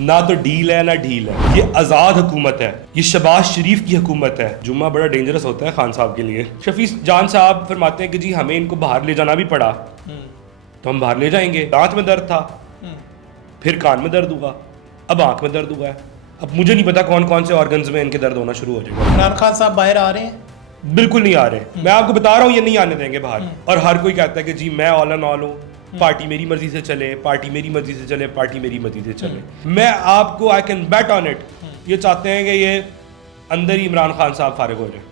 ना तो डील है ना ढील है। ये आज़ाद हुकूमत है, ये शहबाज शरीफ की हुकूमत है। जुम्मा बड़ा डेंजरस होता है खान साहब के लिए। शफीस जान साहब फरमाते हैं कि जी हमें इनको बाहर ले जाना भी पड़ा तो हम बाहर ले जाएंगे। दांत में दर्द था, फिर कान में दर्द हुआ, अब आंख में दर्द हुआ है। अब मुझे नहीं पता कौन कौन से ऑर्गन्स में इनके दर्द होना शुरू हो जाएगा। इमरान खान साहब बाहर आ रहे हैं? बिल्कुल नहीं आ रहे, मैं आपको बता रहा हूँ ये नहीं आने देंगे बाहर। और हर कोई कहता है कि जी मैं ऑल एंड ऑल हूँ, पार्टी मेरी मर्जी से चले, पार्टी मेरी मर्जी से चले, पार्टी मेरी मर्जी से चले। मैं आपको I can bet on it, ये चाहते हैं कि ये अंदर ही इमरान खान साहब फारिग हो जाए।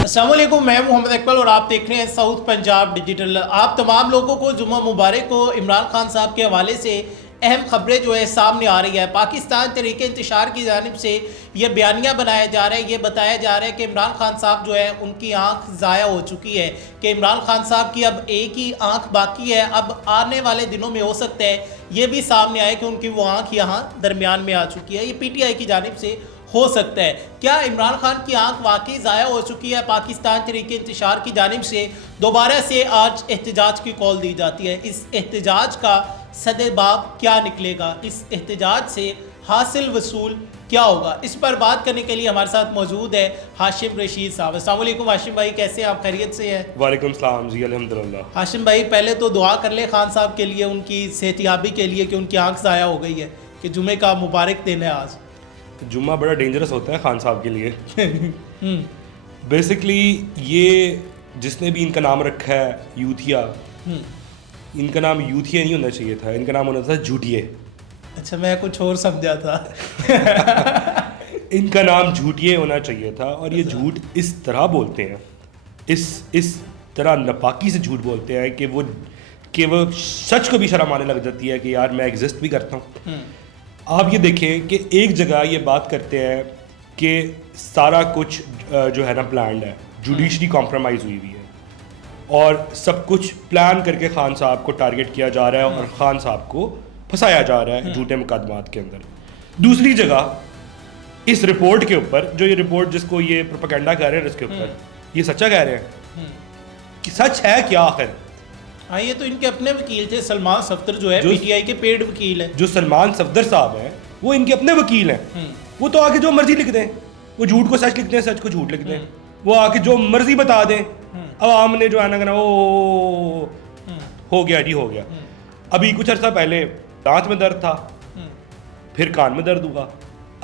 अस्सलाम वालेकुम, मैं मोहम्मद इकबाल और आप देख रहे हैं साउथ पंजाब डिजिटल। आप तमाम लोगों को जुम्मा मुबारक को। इमरान खान साहब के हवाले से अहम खबरें जो है सामने आ रही है। पाकिस्तान तहरीक इंतशार की जानिब से ये बयानिया बनाया जा रहा है, ये बताया जा रहा है कि इमरान खान साहब जो है उनकी आंख ज़ाया हो चुकी है, कि इमरान खान साहब की अब एक ही आंख बाकी है। अब आने वाले दिनों में हो सकता है ये भी सामने आए कि उनकी वो आंख यहाँ दरमियान में आ चुकी है। ये PTI की जानिब से हो सकता है। क्या इमरान खान की आंख वाकई ज़ाया हो चुकी है? पाकिस्तान तहरीक इंतशार की जानिब से दोबारा से आज एहतजाज की कॉल दी जाती है। इस एहतजाज का सदबाब क्या निकलेगा? इस एहतजाज से हासिल वसूल क्या होगा? इस पर बात करने के लिए हमारे साथ मौजूद है हाशिम रशीद साहब। अस्सलाम वालेकुम हाशिम भाई, कैसे हैं आप? खैरियत से हैं? वालेकुम सलाम जी, अल्हम्दुलिल्लाह। हाशिम भाई, पहले तो दुआ कर ले खान साहब के लिए, उनकी सेहतियाबी के लिए, कि उनकी आंख ज़ाया हो गई है, कि जुमे का मुबारक दिन है आज। जुम्मा बड़ा डेंजरस होता है खान साहब के लिए। बेसिकली ये जिसने भी इनका नाम रखा है यूथिया, इनका नाम यूथिया नहीं होना चाहिए था, इनका नाम होना था झूठिए। अच्छा, मैं कुछ और समझा था। इनका नाम झूठिए होना चाहिए था। और ये झूठ इस तरह बोलते हैं, इस तरह नापाकी से झूठ बोलते हैं कि वो सच को भी शर्म आने लग जाती है कि यार मैं एग्जिस्ट भी करता हूँ। आप ये देखें कि एक जगह ये बात करते हैं कि सारा कुछ जो है ना प्लान्ड है, जुडिशरी कॉम्प्रोमाइज़ हुई हुई है और सब कुछ प्लान करके खान साहब को टारगेट किया जा रहा है और खान साहब को फंसाया जा रहा है झूठे मुकदमात के अंदर। दूसरी जगह इस रिपोर्ट के ऊपर, जो ये रिपोर्ट जिसको ये प्रोपेगेंडा कर रहे हैं इसके ऊपर, ये सच्चा कह रहे हैं कि सच है क्या आखिर? हाँ, ये तो इनके अपने वकील थे, सलमान सफ्दर जो है PTI के पेड वकील है। जो सलमान सफदर साहब हैं वो इनके अपने वकील हैं। वो तो आके जो मर्जी लिख दें, वो झूठ को सच लिख दें, सच को झूठ लिख दें, वो आके जो मर्जी बता दें। अवाम ने जो है ना ओ हो गया जी, हो गया। अभी कुछ अर्सा पहले दांत में दर्द था, फिर कान में दर्द हुआ,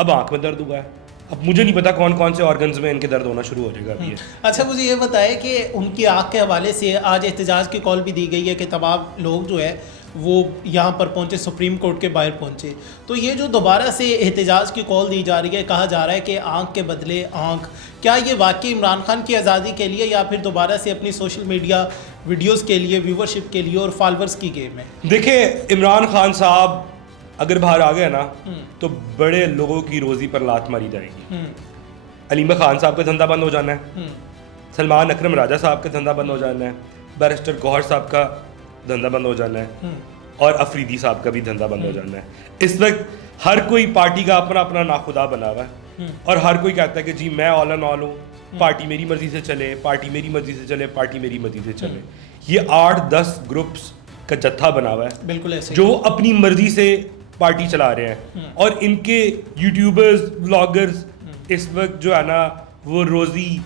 अब आंख में दर्द हुआ है। अब मुझे नहीं पता कौन कौन से ऑर्गन्स में इनके दर्द होना शुरू हो जाएगा अभी। अच्छा, मुझे ये बताएं कि उनकी आंख के हवाले से आज एहतजाज की कॉल भी दी गई है कि तमाम लोग जो है वो यहाँ पर पहुँचे, सुप्रीम कोर्ट के बाहर पहुँचे। तो ये जो दोबारा से एहतजाज की कॉल दी जा रही है, कहा जा रहा है कि आंख के बदले आंख, क्या ये वाकई इमरान खान की आज़ादी के लिए या फिर दोबारा से अपनी सोशल मीडिया वीडियोज़ के लिए, व्यूवरशिप के लिए और फॉलोअर्स की गेम है? देखिए, इमरान खान साहब अगर बाहर आ गए ना तो बड़े लोगों की रोज़ी पर लात मारी जाएगी। अलीमा खान साहब का धंधा बंद हो जाना है, सलमान अकरम राजा साहब का धंधा बंद हो जाना है, बैरिस्टर गौहर साहब का धंधा बंद हो जाना है और अफरीदी साहब का भी धंधा बंद हो जाना है। इस वक्त हर कोई पार्टी का अपना अपना नाखुदा बना हुआ है और हर कोई कहता है कि जी मैं ऑल एंड ऑल हूँ, पार्टी मेरी मर्जी से चले, पार्टी मेरी मर्जी से चले, पार्टी मेरी मर्जी से चले। ये 8-10 ग्रुप्स का जत्था बना हुआ है, बिल्कुल ऐसे, जो अपनी मर्जी से पार्टी चला रहे हैं। और इनके यूट्यूबर्स, व्लॉगर्स इस वक्त जो है ना वो रोज़ी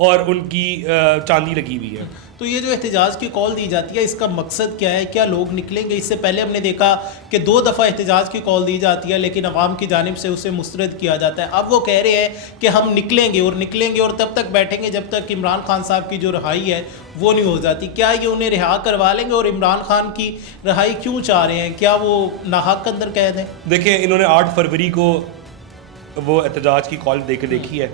और उनकी चांदी लगी हुई है। तो ये जो एहतजाज की कॉल दी जाती है, इसका मकसद क्या है? क्या लोग निकलेंगे? इससे पहले हमने देखा कि 2 दफ़ा एहतजाज की कॉल दी जाती है लेकिन अवाम की जानिब से उसे मुस्तरद किया जाता है। अब वो कह रहे हैं कि हम निकलेंगे और तब तक बैठेंगे जब तक इमरान खान साहब की जो रिहाई है वो नहीं हो जाती। क्या ये उन्हें रिहा करवा लेंगे? और इमरान खान की रिहाई क्यों चाह रहे हैं? क्या वो नाहक अंदर कैद हैं? देखिए, इन्होंने 8 फरवरी को वो एहतजाज की कॉल दे के देखी है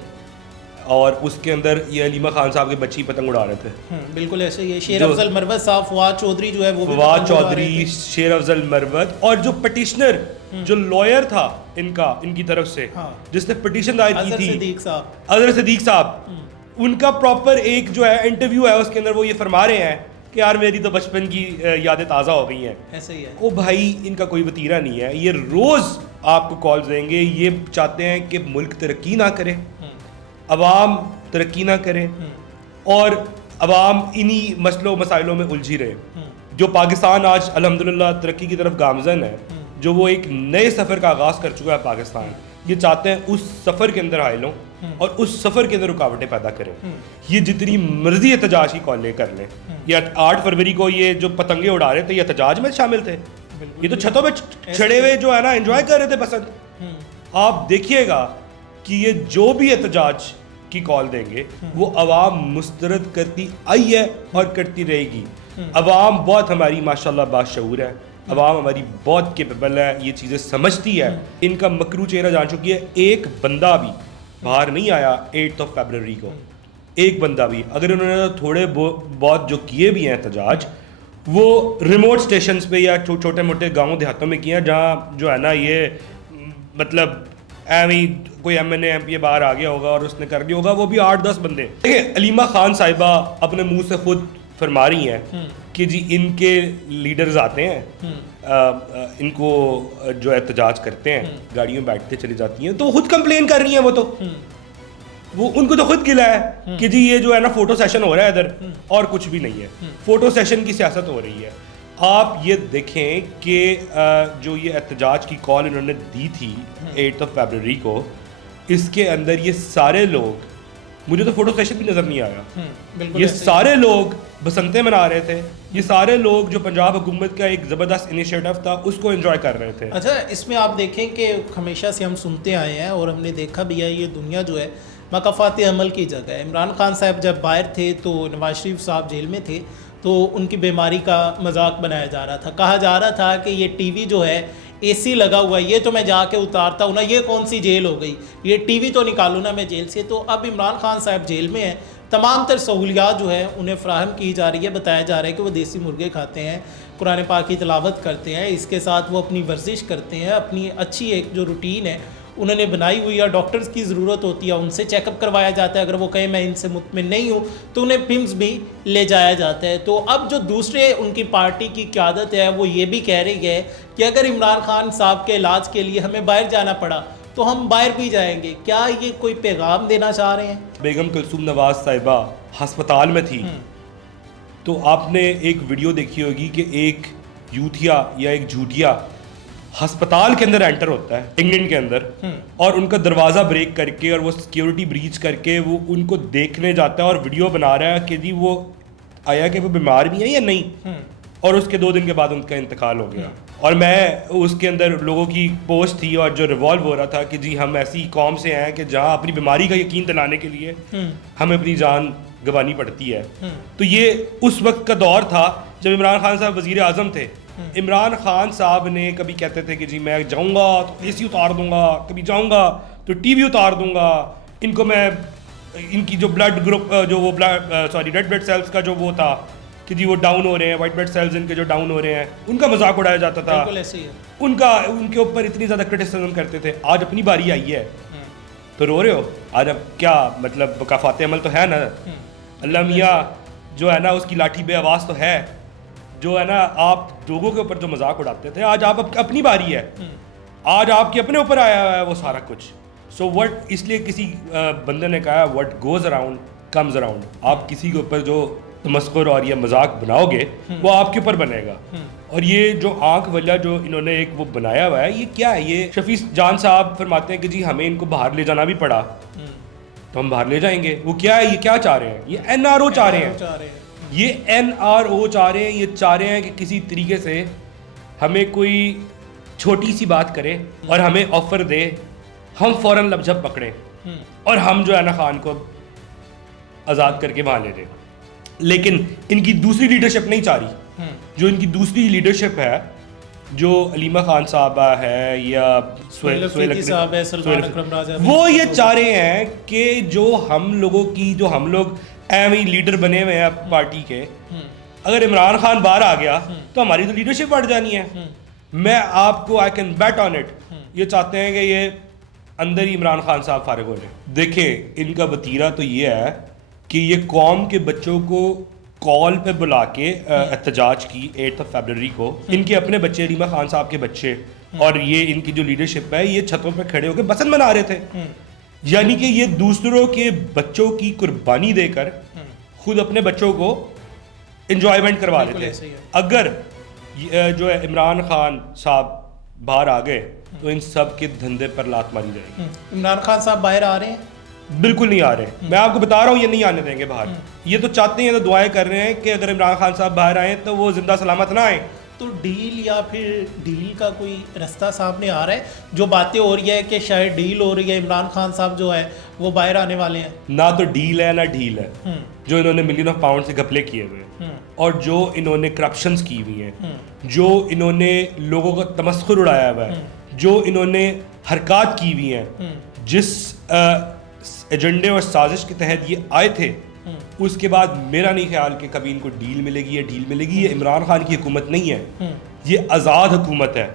और उसके अंदर ये अलीमा खान साहब के बच्ची पतंग उड़ा रहे थे। बिल्कुल ऐसे ही है। शेर अफजल मरवत साहब, फवाद चौधरी जो है वो, फवाद चौधरी, शेर अफजल मरवत और जो पिटिशनर, जो लॉयर था इनकी तरफ से, जिसने पिटिशन दायर की थी, अजहर सदीक साहब, उनका प्रॉपर एक जो है इंटरव्यू है, उसके अंदर वो ये फरमा रहे हैं कि यार मेरी तो बचपन की यादें ताज़ा हो गई हैं। ऐसे ही है। ओ भाई, इनका कोई वतीरा नहीं है, ये रोज़ आपको कॉल देंगे। ये चाहते हैं कि मुल्क तरक्की ना करे, अवाम तरक्की ना करे और अवाम इन्हीं मसलों मसाइलों में उलझी रहे। जो पाकिस्तान आज अल्हम्दुलिल्लाह तरक्की की तरफ गामजन है, जो वो एक नए सफ़र का आगाज़ कर चुका है पाकिस्तान, ये चाहते हैं उस सफ़र के अंदर हायल हों और उस सफ़र के अंदर रुकावटें पैदा करें। ये जितनी मर्जी एहतजाज की कॉलें कर लें, या 8 फरवरी को ये जो पतंगे उड़ा रहे थे ये एहतजाज में शामिल थे, ये तो छतों पे चढ़े हुए जो है ना एंजॉय कर रहे थे पसंद। आप देखिएगा कि ये जो भी एहतजाज की कॉल देंगे वो अवाम मुस्तरद करती आई है और करती रहेगी। अवाम बहुत हमारी माशाल्लाह बाशऊर है, अवाम हमारी बहुत केपेबल है, ये चीज़ें समझती है, इनका मकरू चेहरा जान चुकी है। एक बंदा भी बाहर नहीं आया 8 फरवरी को, एक बंदा भी। अगर उन्होंने थोड़े बहुत जो किए भी हैं एहतजाज, वो रिमोट स्टेशंस पे या छोटे मोटे गाँव देहातों में किए हैं, जहाँ जो है ना ये मतलब एवं कोई MNA MP बाहर आ गया होगा और उसने कर दिया होगा, वो भी 8-10 बंदे। देखिए अलीमा खान साहिबा अपने मुंह से खुद फरमा रही हैं कि जी इनके लीडर्स आते हैं, इनको जो एहतजाज करते हैं, गाड़ियों में बैठते चली जाती हैं, तो वो खुद कंप्लेन कर रही हैं। वो उनको तो खुद गिला है कि जी ये जो है ना फोटो सेशन हो रहा है इधर, और कुछ भी नहीं है, फोटो सेशन की सियासत हो रही है। आप ये देखें कि जो ये एहतजाज की कॉल इन्होंने दी थी 8 फरवरी को, इसके अंदर ये सारे लोग, मुझे तो फोटो सेशन भी नज़र नहीं आया, ये सारे लोग बसंतें मना रहे थे, ये सारे लोग जो पंजाब हुकूमत का एक ज़बरदस्त इनिशिएटिव था उसको एंजॉय कर रहे थे। अच्छा, इसमें आप देखें कि हमेशा से हम सुनते आए हैं और हमने देखा भी है, ये दुनिया जो है मकाफात अमल की जगह है। इमरान खान साहब जब बाहर थे तो नवाज शरीफ साहब जेल में थे, तो उनकी बीमारी का मजाक बनाया जा रहा था, कहा जा रहा था कि ये टीवी जो है AC लगा हुआ है, ये तो मैं जाके उतारता हूँ ना, ये कौन सी जेल हो गई, ये टीवी तो निकालूँ ना मैं जेल से। तो अब इमरान खान साहब जेल में हैं, तमाम तर सहूलियात जो है उन्हें फ़राहम की जा रही है। बताया जा रहा है कि वो देसी मुर्गे खाते हैं, कुरान पाक की तिलावत करते हैं, इसके साथ वो अपनी वर्जिश करते हैं, अपनी अच्छी एक जो रूटीन है उन्होंने बनाई हुई है। डॉक्टर्स की ज़रूरत होती है, उनसे चेकअप करवाया जाता है, अगर वो कहें मैं इनसे मुतमिन नहीं हूँ तो उन्हें पिम्स भी ले जाया जाता है। तो अब जो दूसरे उनकी पार्टी की क़यादत है वो ये भी कह रही है कि अगर इमरान खान साहब के इलाज के लिए हमें बाहर जाना पड़ा तो हम बाहर भी जाएंगे। क्या ये कोई पैगाम देना चाह रहे हैं? बेगम कुलसूम नवाज साहिबा हस्पताल में थी, तो आपने एक वीडियो देखी होगी कि एक यूथिया या एक झूठिया हस्पताल के अंदर एंटर होता है इंग्लैंड के अंदर, और उनका दरवाज़ा ब्रेक करके और वो सिक्योरिटी ब्रीच करके वो उनको देखने जाता है और वीडियो बना रहा है कि जी वो आया कि वो बीमार भी है या नहीं, और उसके 2 दिन के बाद उनका इंतकाल हो गया। और मैं उसके अंदर लोगों की पोस्ट थी और जो रिवॉल्व हो रहा था कि जी हम ऐसी कौम से हैं कि जहाँ अपनी बीमारी का यकीन दिलाने के लिए हमें अपनी जान गंवानी पड़ती है। तो ये उस वक्त का दौर था जब इमरान खान साहब वज़ीर आज़म थे। इमरान खान साहब ने कभी कहते थे कि जी मैं जाऊँगा तो AC उतार दूँगा, कभी जाऊँगा तो TV उतार दूँगा, इनको मैं इनकी जो ब्लड ग्रुप जो वो रेड ब्लड सेल्स का जो वो था कि जी वो डाउन हो रहे हैं, वाइट ब्लड सेल्स इनके जो डाउन हो रहे हैं, उनका मजाक उड़ाया जाता था, ऐसे ही है। उनके ऊपर इतनी ज़्यादा क्रिटिसिज्म करते थे। आज अपनी बारी आई है तो रो रहे हो। आज अब क्या मतलब मकाफात अमल तो है ना, अल्लाह मियाँ जो है ना उसकी लाठी बे आवाज़ तो है, जो है ना आप लोगों के ऊपर जो मजाक उड़ाते थे, आज आप अपनी बारी है, आज आपके अपने ऊपर आया हुआ है वो सारा कुछ। सो व्हाट, इसलिए किसी बंदे ने कहा what goes around comes around. आप किसी के ऊपर जो तमस्कुर और ये मजाक बनाओगे वो आपके ऊपर बनेगा। और ये जो आंख वाला जो इन्होंने एक वो बनाया हुआ है, ये क्या है? ये शफीस जान साहब फरमाते हैं कि जी हमें इनको बाहर ले जाना भी पड़ा तो हम बाहर ले जाएंगे। वो क्या है, ये क्या चाह रहे हैं? ये NRO चाह रहे हैं, ये NRO चाह रहे हैं। ये चाह रहे हैं कि किसी तरीके से हमें कोई छोटी सी बात करे और हमें ऑफर दे, हम फौरन लबझब पकड़ें और हम जो है ना खान को आज़ाद करके वहाँ ले जाए। लेकिन इनकी दूसरी लीडरशिप नहीं चाह रही। जो इनकी दूसरी लीडरशिप है, जो अलीमा खान साहबा है या वो ये चाह रहे हैं कि जो हम लोगों की जो हम लोग एवं लीडर बने हुए हैं पार्टी के, अगर इमरान खान बाहर आ गया तो हमारी तो लीडरशिप बढ़ जानी है। मैं आपको I can bet on it, ये चाहते हैं कि ये अंदर ही इमरान खान साहब फारिग हो जाए। देखें इनका वतीरा तो ये है कि ये कौम के बच्चों को कॉल पे बुला के एहतजाज की 8 फरवरी को, इनके अपने बच्चे अलीमा खान साहब के बच्चे और ये इनकी जो लीडरशिप है, ये छतों पे खड़े होकर बसन मना रहे थे। यानी कि ये दूसरों के बच्चों की कुर्बानी देकर खुद अपने बच्चों को एंजॉयमेंट करवा रहे थे। अगर जो है इमरान खान साहब बाहर आ गए तो इन सब के धंधे पर लात मारी जाएगी। इमरान खान साहब बाहर आ रहे हैं? बिल्कुल नहीं आ रहे, मैं आपको बता रहा हूँ, ये नहीं आने देंगे बाहर। ये तो चाहते हैं, तो दुआएं कर रहे हैं कि अगर इमरान खान साहब बाहर आए तो वो जिंदा सलामत ना आए। तो डील या फिर डील का कोई रास्ता सामने आ रहा है? जो बातें हो रही है कि शायद डील हो रही है, इमरान खान साहब जो है वो बाहर आने वाले हैं। ना तो डील है ना ढील है। जो इन्होंने मिलियन ऑफ पाउंड से घपले किए हुए हैं और जो इन्होंने करप्शंस की हुई हैं, जो इन्होंने लोगों का तमस्खुर उड़ाया हुआ है, जो इन्होंने हरकत की हुई हैं, जिस एजेंडे और साजिश के तहत ये आए थे, उसके बाद मेरा नहीं ख्याल कि कभी इनको डील मिलेगी या डील मिलेगी। ये इमरान खान की हुकूमत नहीं है, ये आज़ाद हुकूमत है,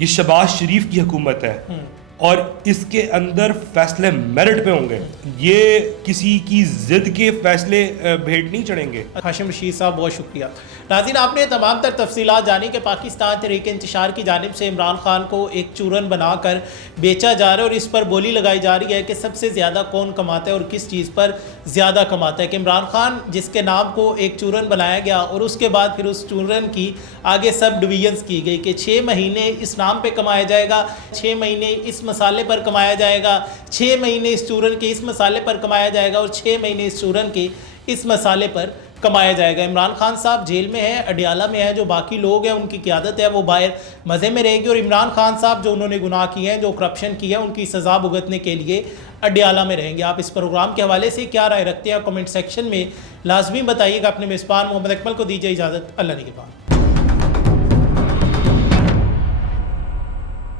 ये शहबाज शरीफ की हुकूमत है और इसके अंदर फैसले मेरिट पे होंगे। ये किसी की जिद के फैसले भेंट नहीं चढ़ेंगे। हाशिम रशीद साहब बहुत शुक्रिया। नाज़रीन, आपने तमाम तर तफसीलात जानी कि पाकिस्तान तहरीक-ए-इंतशार की जानिब से इमरान खान को एक चूरन बनाकर बेचा जा रहा है और इस पर बोली लगाई जा रही है कि सबसे ज़्यादा कौन कमाता है और किस चीज़ पर ज़्यादा कमाता है। कि इमरान खान जिसके नाम को एक चूरन बनाया गया और उसके बाद फिर उस चूरन की आगे सब डिवीजन्स की गई कि 6 महीने इस नाम पर कमाया जाएगा, 6 महीने इस मसाले पर कमाया जाएगा, 6 महीने इस चूरन के इस मसाले पर कमाया जाएगा और 6 महीने इस चूरन के इस मसाले पर कमाया जाएगा। इमरान खान साहब जेल में है, अडियाला में है, जो बाकी लोग हैं उनकी क़यादत है वो बाहर मज़े में रहेगी और इमरान खान साहब जो उन्होंने गुनाह किए हैं, जो करप्शन की है, उनकी सज़ा भुगतने के लिए अडियाला में रहेंगे। आप इस प्रोग्राम के हवाले से क्या राय रखते हैं कमेंट सेक्शन में लाजमी बताइएगा। अपने मेज़बान मोहम्मद अकमल को दीजिए इजाज़त। अल्लाह निगहबान।